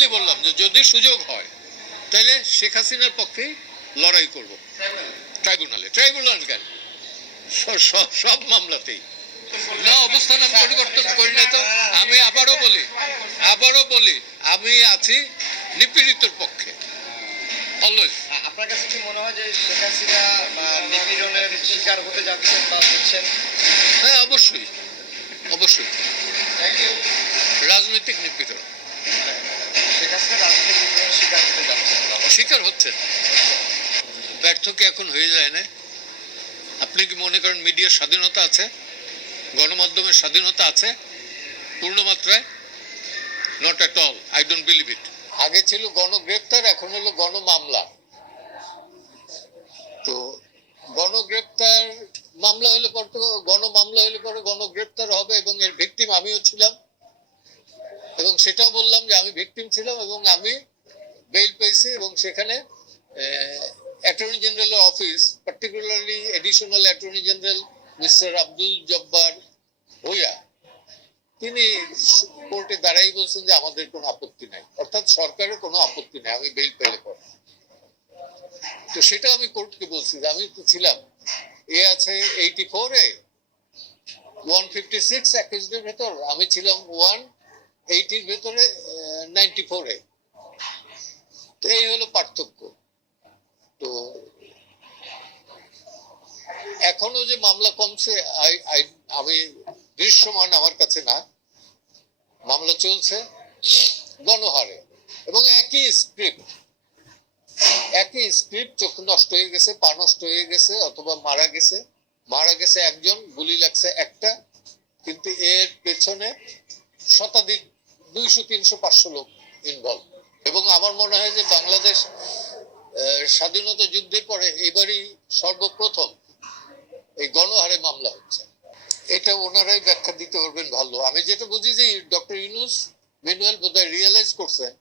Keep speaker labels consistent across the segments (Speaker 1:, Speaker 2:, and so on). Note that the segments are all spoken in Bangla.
Speaker 1: ক্লিয়ারলি বললাম যে যদি সুযোগ হয় তাহলে শেখ হাসিনার পক্ষে লড়াই করব। ট্রাইব্যুনালে ট্রাইব্যুনাল কেন? সব মামলাতেই। না অবস্থান আমি পরিবর্তন করি না তো। আমি আবারও বলি আবারও বলি আমি আছি নিপীড়িতর পক্ষে। অলওয়েজ
Speaker 2: আপনার কাছে কি মনে হয় যে শেখ হাসিনা নিপীড়নের শিকার হতে যাচ্ছেন বা হচ্ছেন?
Speaker 1: হ্যাঁ অবশ্যই। অবশ্যই। রাজনৈতিক নিপীড়ন
Speaker 2: শেখ হাসিনা রাজনৈতিক নিপীড়নের শিকার হতে
Speaker 1: অস্বীকার হচ্ছেন। ব্যর্থ কি এখন হয়ে যায় না আপনি কি মনে করেন মিডিয়ার স্বাধীনতা আছে? গণমাধ্যমের স্বাধীনতা আছে? পূর্ণ মাত্রায়? Not at all I don't believe it আগে ছিল গণগ্রেপ্তার, এখন হলো গণমামলা। তো গণগ্রেপ্তার মামলা হলে পর তো গণমামলা হলে পরে গণগ্রেপ্তার হবে এবং এর ভিকটিম আমিও ছিলাম। এবং সেটাও বললাম যে আমি ভিকটিম ছিলাম এবং আমি বেল পেয়েছি এবং সেখানে attorney general office particularly additional attorney general mister Abdul Jabbar Bhuiyan তিনি কোর্টে দাঁড়াই বলছেন যে আমাদের কোনো আপত্তি নাই। অর্থাৎ সরকারের কোনো আপত্তি নাই, আমি বেল পেলে পরে। তো সেটা আমি কোর্টকে বলছি যে আমি তো ছিলাম। এ আছে এইটি ফোরে ওয়ান ফিফটি সিক্স ভেতর, আমি ছিলাম ওয়ান এইটির ভেতরে নাইনটি ফোরে তো এই হলো পার্থক্য। তো এখনও যে মামলা কমছে আমি দৃশ্যমান আমার কাছে না। মামলা চলছে, গণহারে। এবং একই স্ক্রিপ্ট একই স্ক্রিপ্ট চোখ নষ্ট হয়ে গেছে, পা নষ্ট হয়ে গেছে, অথবা মারা গেছে। মারা গেছে একজন, গুলি লাগছে একটা, কিন্তু এর পেছনে শতাধিক দুইশো, তিনশো, পাঁচশো লোক ইনভলভ এবং আমার মনে হয় যে বাংলাদেশ স্বাধীনতা যুদ্ধের পরে এবারই সর্বপ্রথম এই গণহারে মামলা হচ্ছে। এটা ওনারাই ব্যাখ্যা দিতে পারবেন ভালো। আমি যেটা বুঝি যে ডক্টর ইউনুস ম্যানুয়াল বোধহয় রিয়েলাইজ করছেন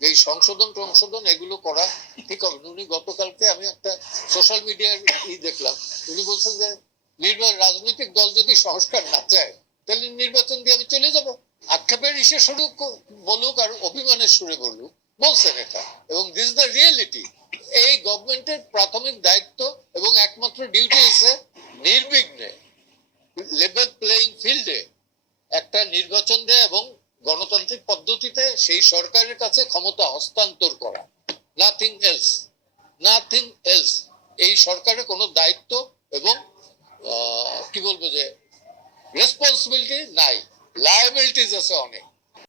Speaker 1: যে এই সংশোধন সংশোধন এগুলো করা ঠিক হবে। উনি গতকালকে আমি একটা সোশ্যাল মিডিয়ার ই দেখলাম। উনি বলছেন যে নির্বাচন, রাজনৈতিক দল যদি সংস্কার না চায়, তাহলে নির্বাচন দিয়ে আমি চলে যাব। আক্ষেপের ইসে শুরু বলুক আর অভিমানের সুরে বলুক। বলছেন এটা। এবং দিস দ্য রিয়েলিটি এই গভর্নমেন্টের প্রাথমিক দায়িত্ব এবং একমাত্র ডিউটি হচ্ছে নির্বিঘ্নে লেভেল প্লেইং ফিল্ডে একটা নির্বাচন দেয় এবং গণতান্ত্রিক পদ্ধতিতে সেই সরকারের কাছে ক্ষমতা হস্তান্তর করা। নাথিং এলস নাথিং এলস এই সরকারের কোনো দায়িত্ব এবং কি বলব যে রেসপন্সিবিলিটি নাই। লায়াবিলিটিস আছে অনেক।